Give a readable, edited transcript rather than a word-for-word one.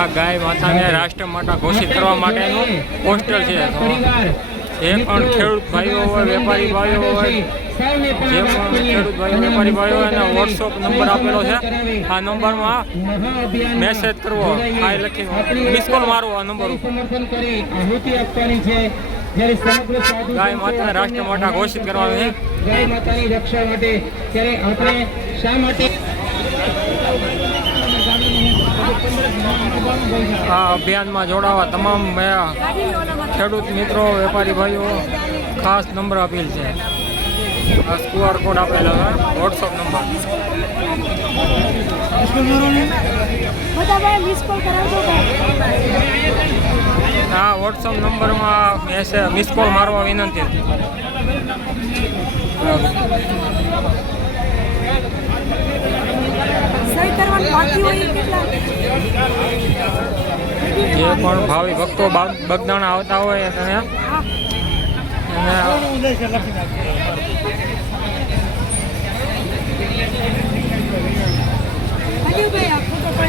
આ ગાય માતાને રાષ્ટ્ર માટે ઘોષિત કરવા માટેનું પોસ્ટર છે. જે પણ ખેડૂત ભાઈઓ હોય, વેપારી ભાઈઓ હોય, જે પણ ખેડૂત ભાઈઓ, વેપારી ભાઈઓ હોય એના વોટ્સઅપ નંબર આપેલો છે. આ નંબરમાં મેસેજ કરવો, આ લખી મિસ કોલ મારવો આ નંબર ઉપર. ગાય માતા રાષ્ટ્ર માટે ઘોષિત કરવાનું છે. ગાય માતાની રક્ષા માટે ત્યારે આપણે શા માટે આ અભિયાનમાં જોડાવા તમામ ખેડૂત મિત્રો, વેપારી ભાઈઓ ખાસ નંબર આપેલ છે. આ QR કોડ આપેલો છે, વોટ્સઅપ નંબર. આ વોટ્સઅપ નંબરમાં મિસ કોલ મારવા વિનંતી. જે પણ ભાવિ ભક્તો બગદાણા આવતા હોય એને